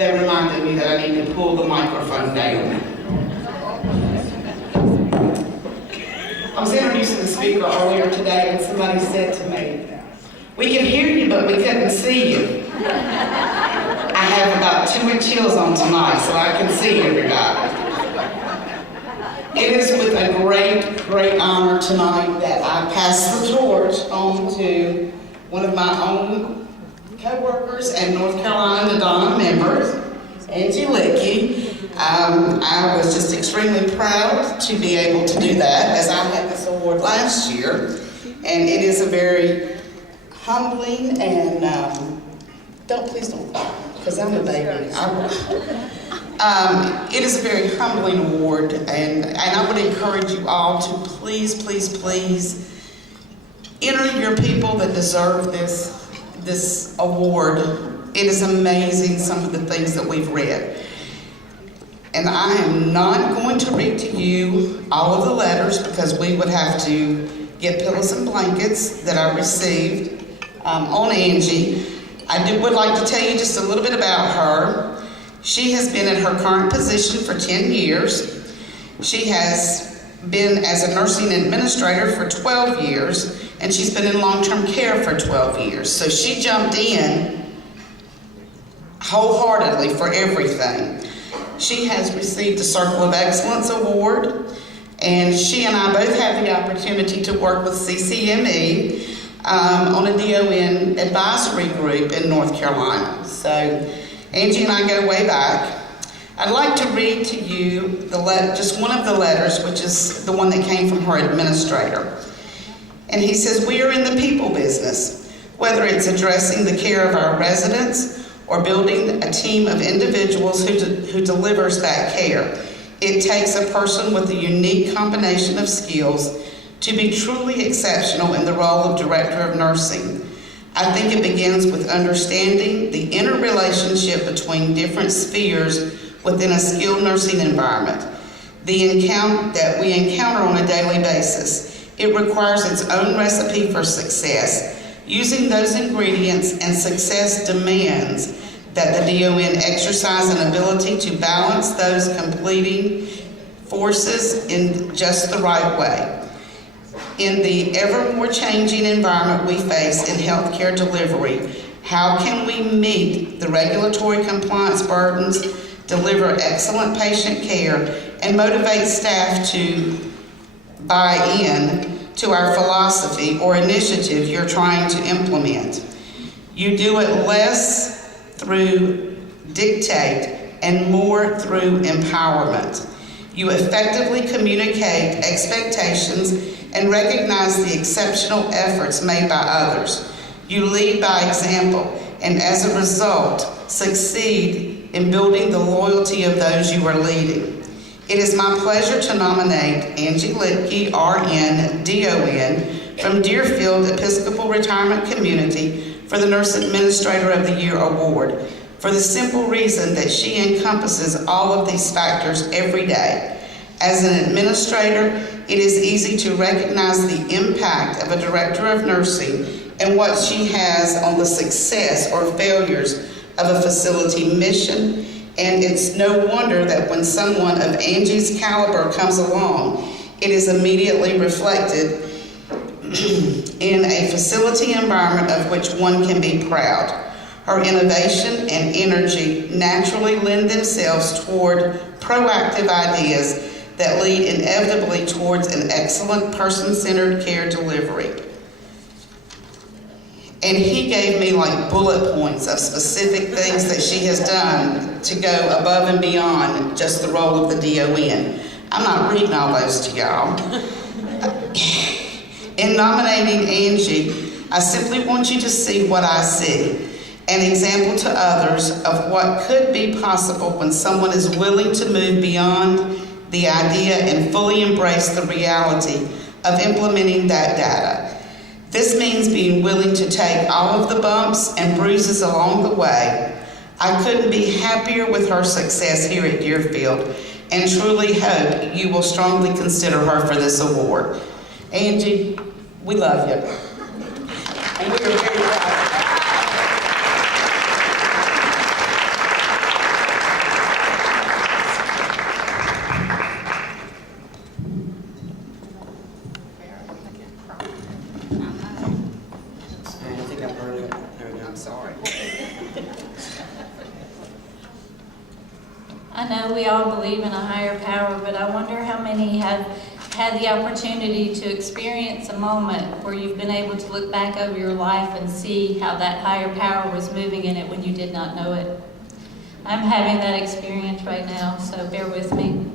they reminded me that I need to pull the microphone down. I was introducing the speaker earlier today and somebody said to me, "We can hear you, but we couldn't see you." I have about 2-inch heels on tonight, so I can see everybody. It is with a great honor tonight that I pass the torch on to one of my own co-workers and North Carolina NADONA members, Angie. I was just extremely proud to be able to do that, as I had this award last year, and it is a very humbling and please don't, because I'm a baby. It is a very humbling award, and I would encourage you all to please enter your people that deserve this award. It is amazing, some of the things that we've read. And I am not going to read to you all of the letters, because we would have to get pillows and blankets that I received on Angie. I would like to tell you just a little bit about her. She has been in her current position for 10 years. She has been as a nursing administrator for 12 years, and she's been in long-term care for 12 years. So she jumped in wholeheartedly for everything. She has received the Circle of Excellence Award, and she and I both had the opportunity to work with CCME on a DON advisory group in North Carolina. So Angie and I go way back. I'd like to read to you just one of the letters, which is the one that came from her administrator. And he says, "We are in the people business, whether it's addressing the care of our residents or building a team of individuals who delivers that care. It takes a person with a unique combination of skills to be truly exceptional in the role of director of nursing. I think it begins with understanding the interrelationship between different spheres within a skilled nursing environment, that we encounter on a daily basis. It requires its own recipe for success. Using those ingredients and success demands that the DON exercise an ability to balance those completing forces in just the right way. In the ever more changing environment we face in healthcare delivery, how can we meet the regulatory compliance burdens, deliver excellent patient care, and motivate staff to buy in to our philosophy or initiative you're trying to implement? You do it less through dictate and more through empowerment. You effectively communicate expectations and recognize the exceptional efforts made by others. You lead by example, and as a result, succeed in building the loyalty of those you are leading. It is my pleasure to nominate Angie Litke, RN, DON, from Deerfield Episcopal Retirement Community for the Nurse Administrator of the Year Award, for the simple reason that she encompasses all of these factors every day. As an administrator, it is easy to recognize the impact of a director of nursing and what she has on the success or failures of a facility mission, and it's no wonder that when someone of Angie's caliber comes along, it is immediately reflected in a facility environment of which one can be proud. Her innovation and energy naturally lend themselves toward proactive ideas that lead inevitably towards an excellent person-centered care delivery. And he gave me like bullet points of specific things that she has done to go above and beyond just the role of the DON. I'm not reading all those to y'all. In nominating Angie, I simply want you to see what I see, an example to others of what could be possible when someone is willing to move beyond the idea and fully embrace the reality of implementing that data. This means being willing to take all of the bumps and bruises along the way. I couldn't be happier with her success here at Deerfield, and truly hope you will strongly consider her for this award. Angie, we love you. And we are very proud. we all believe in a higher power, but I wonder how many have had the opportunity to experience a moment where you've been able to look back over your life and see how that higher power was moving in it when you did not know it. I'm having that experience right now, so bear with me.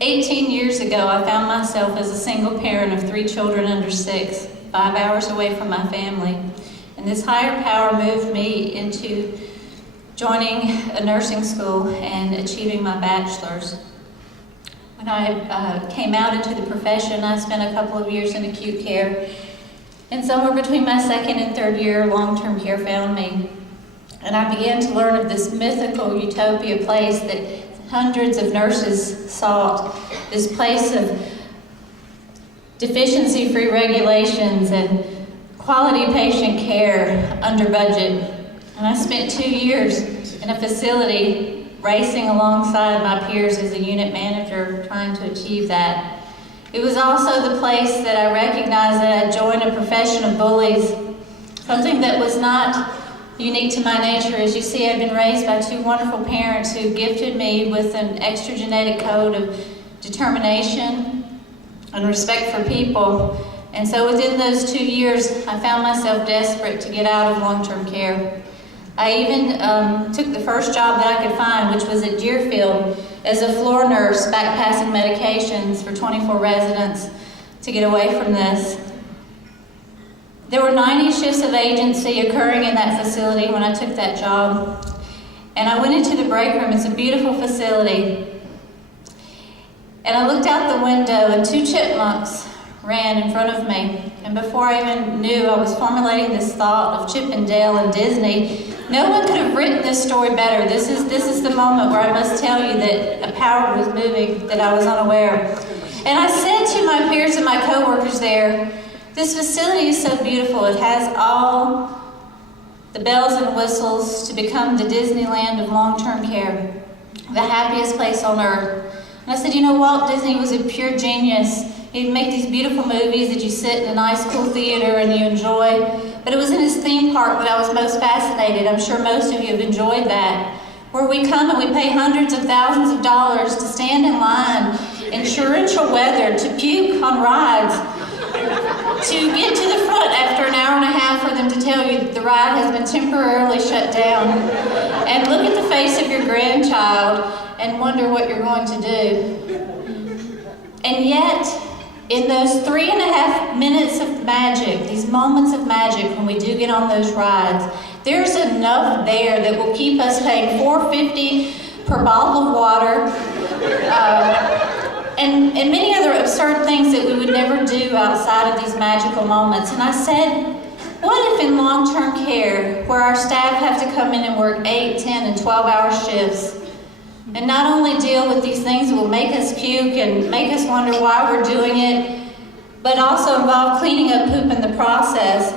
18 years ago, I found myself as a single parent of 3 children under 6, 5 hours away from my family. And this higher power moved me into joining a nursing school and achieving my bachelor's. When I came out into the profession, I spent a couple of years in acute care. And somewhere between my 2nd and 3rd year, long-term care found me. And I began to learn of this mythical utopia place that hundreds of nurses sought, this place of deficiency-free regulations and quality patient care under budget. And I spent 2 years in a facility racing alongside my peers as a unit manager trying to achieve that. It was also the place that I recognized that I joined a profession of bullies, something that was not unique to my nature. As you see, I've been raised by 2 wonderful parents who gifted me with an extra genetic code of determination and respect for people. And so within those 2 years, I found myself desperate to get out of long-term care. I even took the first job that I could find, which was at Deerfield, as a floor nurse, back passing medications for 24 residents to get away from this. There were 90 shifts of agency occurring in that facility when I took that job. And I went into the break room. It's a beautiful facility. And I looked out the window and 2 chipmunks ran in front of me. And before I even knew I was formulating this thought of Chip and Dale and Disney, no one could have written this story better. This is the moment where I must tell you that a power was moving that I was unaware. And I said to my peers and my coworkers there, this facility is so beautiful. It has all the bells and whistles to become the Disneyland of long-term care, the happiest place on earth. And I said, you know, Walt Disney was a pure genius. He'd make these beautiful movies that you sit in a nice, cool theater and you enjoy. But it was in his theme park that I was most fascinated. I'm sure most of you have enjoyed that. Where we come and we pay hundreds of thousands of dollars to stand in line in torrential weather, to puke on rides, to get to the front after an hour and a half for them to tell you that the ride has been temporarily shut down, and look at the face of your grandchild and wonder what you're going to do. And yet, in those 3.5 minutes of magic, these moments of magic when we do get on those rides, there's enough there that will keep us paying $4.50 per bottle of water, and many other absurd things that we would never do outside of these magical moments. And I said, what if in long-term care, where our staff have to come in and work 8, 10, and 12-hour shifts, and not only deal with these things that will make us puke and make us wonder why we're doing it, but also involve cleaning up poop in the process,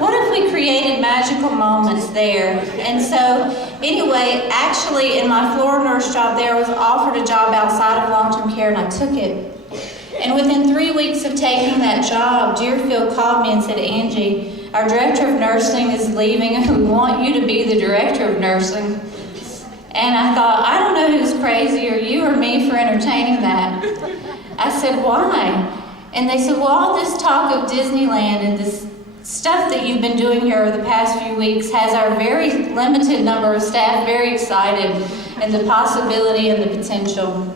what if we created magical moments there? And so, anyway, actually in my floor nurse job there, I was offered a job outside of long-term care and I took it. And within 3 weeks of taking that job, Deerfield called me and said, Angie, our director of nursing is leaving and we want you to be the director of nursing. And I thought, I don't know who's crazier, you or me, for entertaining that. I said, why? And they said, well, all this talk of Disneyland and this stuff that you've been doing here over the past few weeks has our very limited number of staff very excited and the possibility and the potential.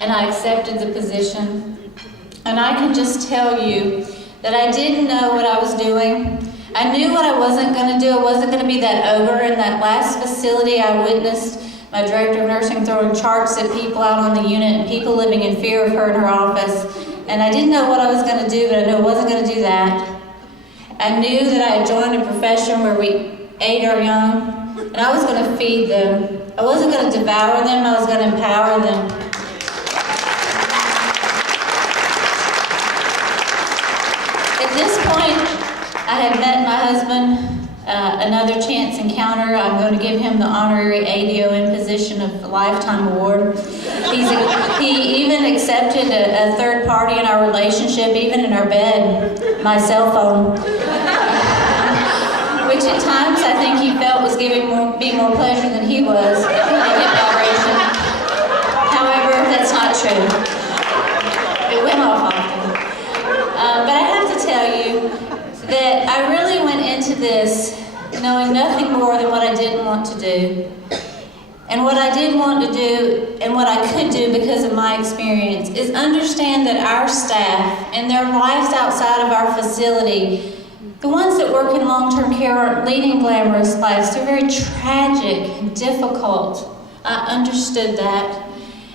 And I accepted the position. And I can just tell you that I didn't know what I was doing. I knew what I wasn't going to do. I wasn't going to be that ogre. In that last facility, I witnessed my director of nursing throwing charts at people out on the unit and people living in fear of her in her office. And I didn't know what I was going to do, but I knew I wasn't going to do that. I knew that I had joined a profession where we ate our young, and I was going to feed them. I wasn't going to devour them, I was going to empower them. At this point, I had met my husband, another chance encounter. I'm going to give him the honorary ADON position of a lifetime award. He even accepted a third party in our relationship, even in our bed, my cell phone, which at times I think he felt was giving me more pleasure than he was. want to do. And what I did want to do, and what I could do because of my experience, is understand that our staff and their lives outside of our facility, the ones that work in long-term care, aren't leading glamorous lives. They're very tragic and difficult. I understood that.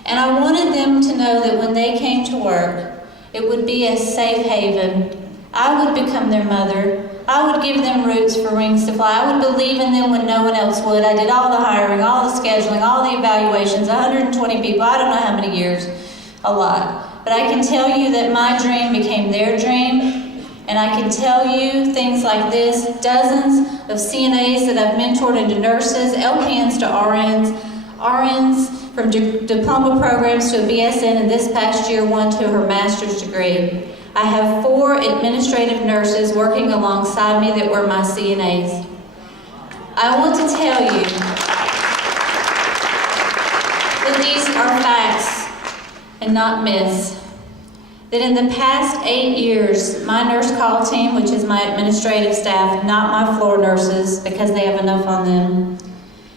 And I wanted them to know that when they came to work, it would be a safe haven. I would become their mother. I would give them roots for wings to fly. I would believe in them when no one else would. I did all the hiring, all the scheduling, all the evaluations, 120 people, I don't know how many years, a lot. But I can tell you that my dream became their dream, and I can tell you things like this, dozens of CNAs that I've mentored into nurses, LPNs to RNs, RNs from diploma programs to a BSN, and this past year, one to her master's degree. I have 4 administrative nurses working alongside me that were my CNAs. I want to tell you that these are facts and not myths. That in the past 8 years, my nurse call team, which is my administrative staff, not my floor nurses, because they have enough on them,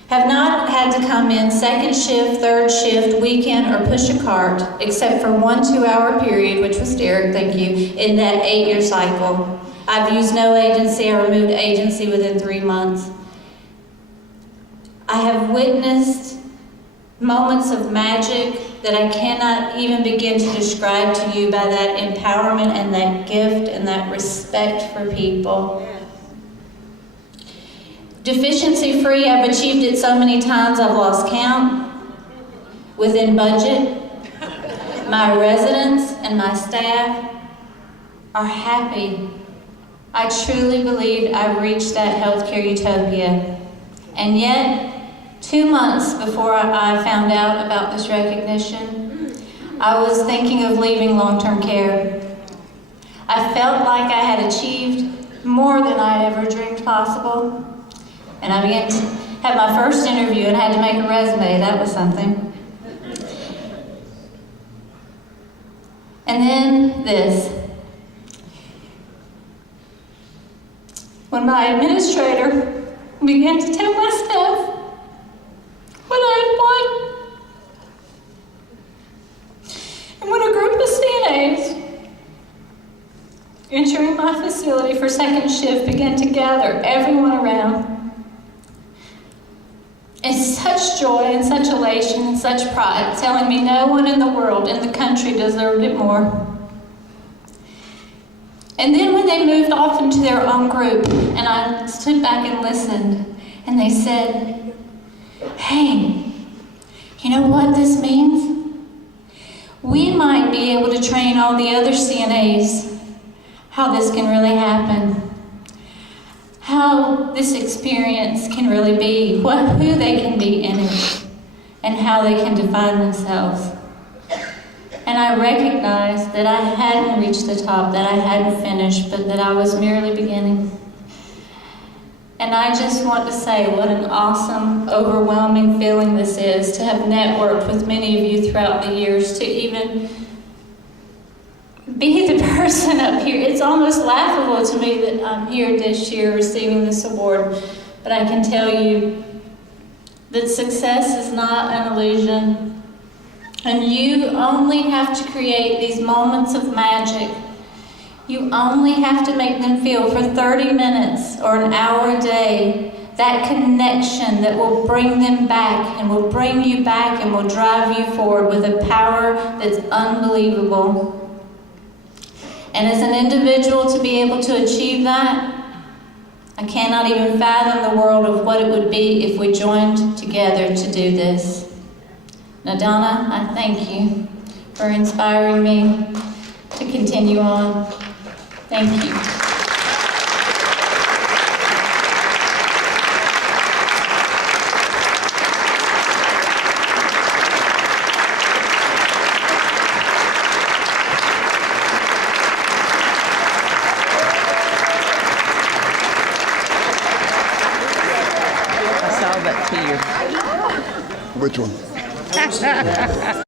have not had to come in second shift, third shift, weekend, or push a cart, except for 1 2-hour period, which was Derek, thank you, in that 8-year cycle. I've used no agency. I removed agency within 3 months. I have witnessed moments of magic that I cannot even begin to describe to you by that empowerment and that gift and that respect for people. Deficiency-free, I've achieved it so many times I've lost count. Within budget, my residents and my staff are happy. I truly believed I reached that healthcare utopia. And yet, 2 months before I found out about this recognition, I was thinking of leaving long-term care. I felt like I had achieved more than I had ever dreamed possible. And I began to have my first interview and had to make a resume. That was something. And then this. When my administrator began to tell my staff what I had won, and when a group of CNAs entering my facility for second shift began to gather everyone around, and such joy and such elation and such pride, telling me no one in the world, in the country, deserved it more. And then when they moved off into their own group, and I stood back and listened, and they said, hey, you know what this means? We might be able to train all the other CNAs how this can really happen. How this experience can really be, who they can be in it, and how they can define themselves. And I recognized that I hadn't reached the top, that I hadn't finished, but that I was merely beginning. And I just want to say what an awesome, overwhelming feeling this is to have networked with many of you throughout the years, to even be the person up here. It's almost laughable to me that I'm here this year receiving this award, but I can tell you that success is not an illusion, and you only have to create these moments of magic. You only have to make them feel for 30 minutes or an hour a day that connection that will bring them back and will bring you back and will drive you forward with a power that's unbelievable. And as an individual, to be able to achieve that, I cannot even fathom the world of what it would be if we joined together to do this. NADONA, I thank you for inspiring me to continue on. Thank you. Which one?